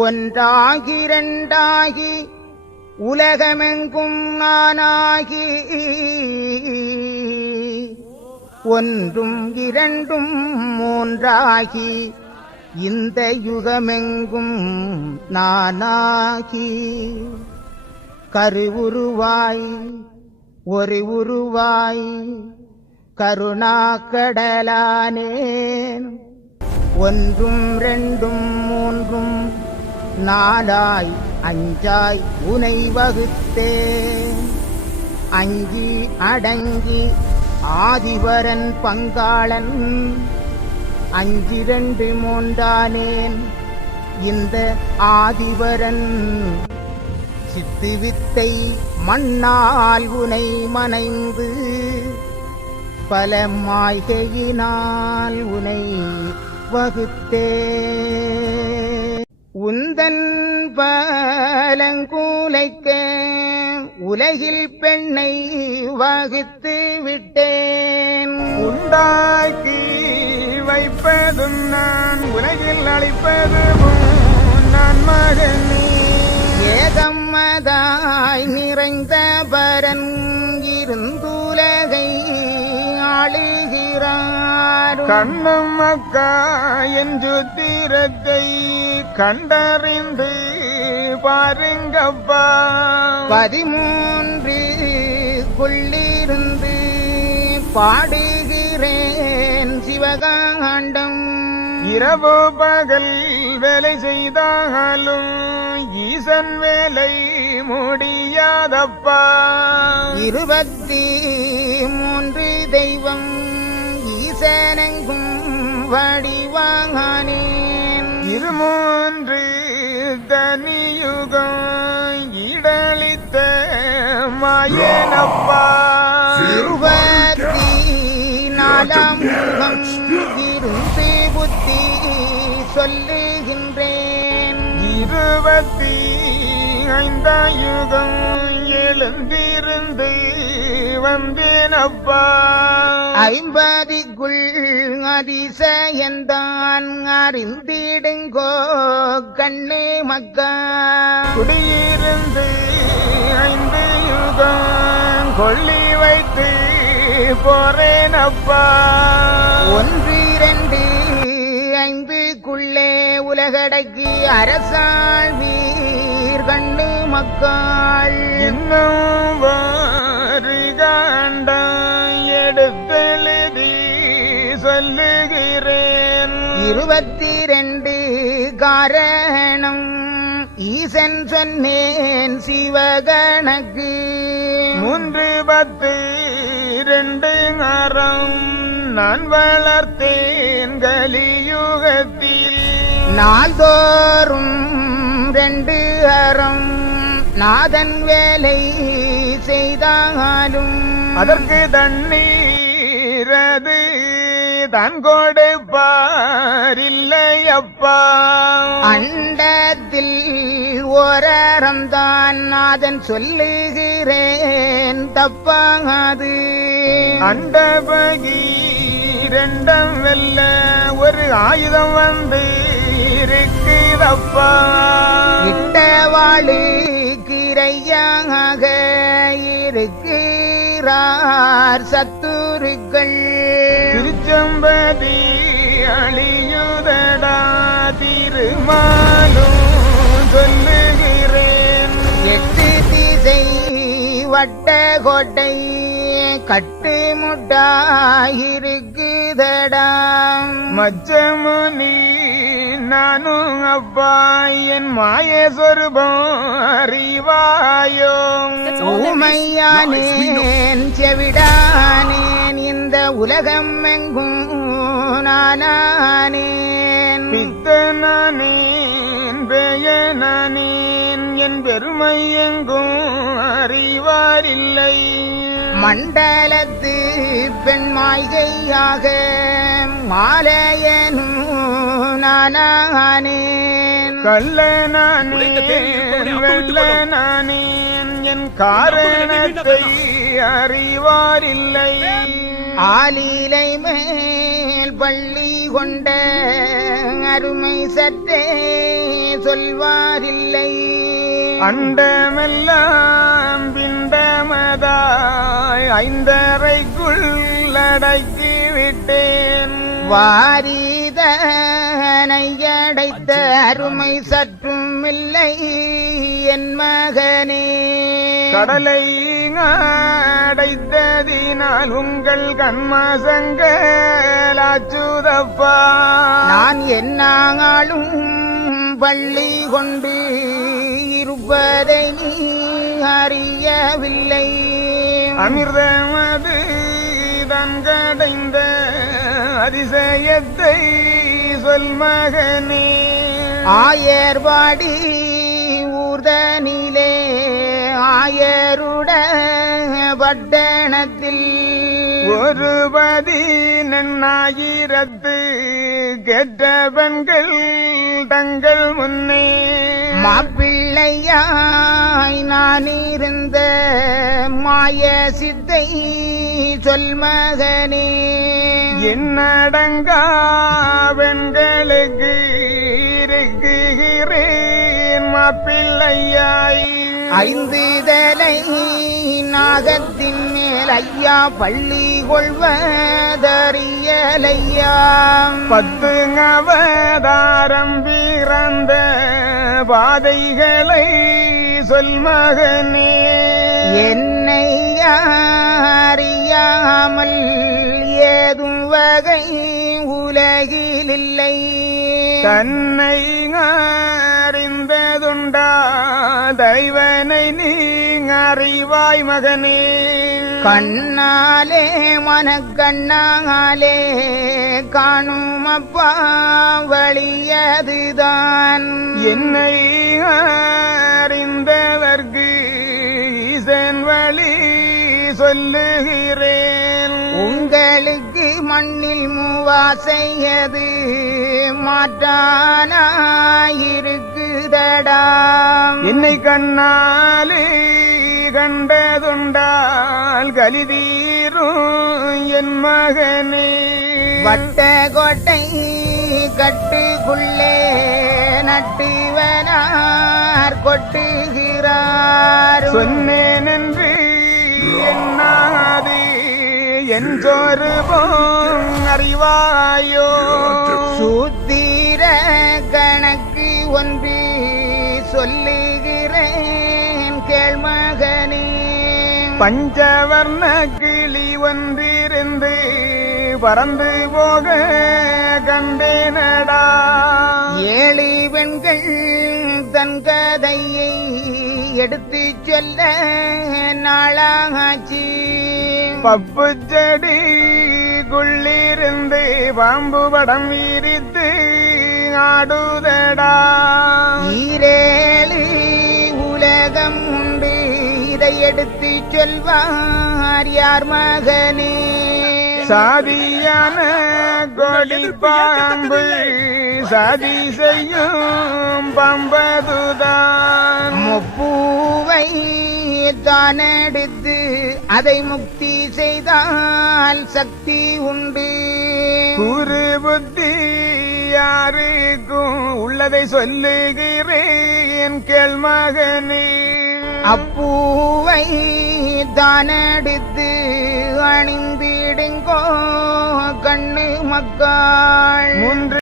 ஒன்றாகி இரண்டாகி உலகமெங்கும் நானாகி ஒன்றும் இரண்டும் மூன்றாகி இந்த யுகமெங்கும் நானாகி கருவுருவாய் ஒரு உருவாய் கருணாக்கடலானேன் ஒன்றும் ரெண்டும் மூன்றும் நாலாய் அஞ்சாய் உனை வகுத்தேன் அங்கி அடங்கி ஆதிவரன் பங்காளன் அஞ்சிரண்டு மூன்றானேன் இந்த ஆதிவரன் சித்துவித்தை மண்ணால் உனை மனைந்து பல மாய்கையினால் உனை வகுத்தே உந்தன் பலங்கூலைக்க உலகில் பெண்ணை வகுத்து விட்டேன் உண்டாக்கி வைப்பதும் நான் உலகில் அளிப்பதும் நான் மகனே ஏகம்மதாய் நிறைந்த பரன் இருந்துலகை ஆளுகிறார் கண்ணம் அக்கா என் சுத்திரத்தை கண்டறிந்து பாருங்கப்பா 13 கொள்ளிருந்து பாடுகிறேன் சிவகாண்டம் இரவு பகல் வேலை செய்தாலும் ஈசன் வேலை முடியாதப்பா 23 தெய்வம் ஈசனெங்கும் வடிவானேன் 23 தனியுகம் இடளித்த மாயனப்பா 24 யுகம் இருந்து புத்தி சொல்லுகின்றேன் 25 யுகம் எழுந்திருந்து வந்தேனப்பா 50க்குள் அதிசயந்தான் அறிந்திடுங்கோ கண்ணே மக்கா குடியிருந்து 5 யுகம் கொள்ளி வைத்து போறேனப்பா 1 2 5க்குள்ளே உலகடக்கி அரசாழ்வீர் கண்ணு மக்கள் இன்னும் வருகாண்டம் எடுத்தெழுதி சொல்லுகிறேன் 22 காரணம் ஈசன் சொன்னேன் சிவகணக்கு 3 10 2 அறம் நான் வளர்த்தேன் கலியுகத்தில் நாள்தோறும் 2 அறம் நாதன் வேலை செய்தாலும் அதற்கு தண்ணீரது தான் கொடுப்பாரில்லையப்பா அண்டத்தில் ஓரம்தான் நாதன் சொல்லுகிறேன் தப்பாகாது அண்டபகி 2 வெல்ல ஒரு ஆயுதம் வந்து இருக்குதப்பா இட்டவாளு கிரையாக இருக்கிறார் சத்துருக்கள் திருச்சம்பதி அழியுதடா திருமாலும் சொல்லுகிறேன் 8 திசை வட்ட கோட்டை கட்டு முட்டாயிருக்குதடா மச்சமுனி நானும் அப்பா என் மாய சொருபம் அறிவாயோ ஊமையானேன் செவிடானேன் இந்த உலகம் எங்கும் நானானேன் பித்தனானேன் பெயனானேன் என் பெருமை எங்கும் அறிவாரில்லை மண்டலத்து பெண்மாய்கையாக மாலையனும் நானானேன் கள்ளனானேன் வெள்ளனானேன் என் காரணத்தை அறிவாரில்லை ஆலிலை மேல் பள்ளி கொண்ட அருமை சற்றே சொல்வாரில்லை. அண்டமெல்லாம் பிண்டமதாய் 5:30க்குள் அடக்கி விட்டேன். வாரிதனை அடைத்த அருமை சற்றும் இல்லை என் மகனே. கடலை அடைத்ததினால் உங்கள் கண்மாசங்களாச்சுதப்பா. நான் என்னாலும் பள்ளி கொண்டு இருப்பதை நீ அறியவில்லை. அமிர்தமது தன்கடைந்த அதிசயத்தை சொல் மகனே. ஆயர்வாடி ஊர்தனிலே ஆயருட பட்டணத்தில் ஒரு 10,000 கெட்ட பெண்கள் தங்கள் முன்னே மாப்பிள்ளையாய் நான் இருந்த மாய சித்தை சொல் மகனே. என்னடங்கா பெண்களுக்கு இருக்குகிறேன் மாப்பிள்ளையாய். 5 தலை நாகத்தின் மேல் ஐயா பள்ளி கொள்வதறியலையா. 10 அவதாரம் பிறந்த பாதைகளை சொல் மகனே. என்னை அறியாமல் ஏதும் வகை உலகில் இல்லை. தன்னை அறிந்ததுண்டா தெய்வனை நீ அறிவாய் மகனே. கண்ணாலே மனக்கண்ணாலே காணும் அப்பா வழியதுதான். என்னை அறிந்தவர்க்கு ஈசன் வழி சொல்லுகிறேன். உங்களுக்கு மண்ணில் மூவாசையது மாற்றானாயிருக்குதடா. என்னை கண்ணாலே கண்டதுண்டால் கலிதீரும் என் மகனே. வட்ட கோட்டை கட்டுக்குள்ளே நட்டுவனார் கொட்டுகிறார். சொன்னேன் என்று என்னாது என் சொருபம் அறிவாயோ. சூத்திர கணக்கு ஒன்று சொல்லுகிறேன் கேள் மகனே. பஞ்சவர்ண கிளி ஒன்றிருந்து பறந்து போக கண்டேனடா. 7 பெண்கள் தன் கதையை எடுத்து சொல்ல நாளாச்சு. பப்பு செடிக்குள்ளிருந்து பாம்பு படம் விரித்து ஆடுதடா. 7 உலகம் உண்டு இதை எடுத்து சொல்வார் யார் மகனே. சாதியான கொடி பாம்பு சாதி செய்யும் பம்பதுதான். முப்பூவை தான் எடுத்து அதை முக்தி செய்தால் சக்தி உண்டு. குரு புத்தி யாருக்கும் உள்ளதை சொல்லுகிறேன் கேள் மகனே. அப்பூவை தான் எடுத்து அணிந்திடுங்கோ கண்ணு மக்கள்.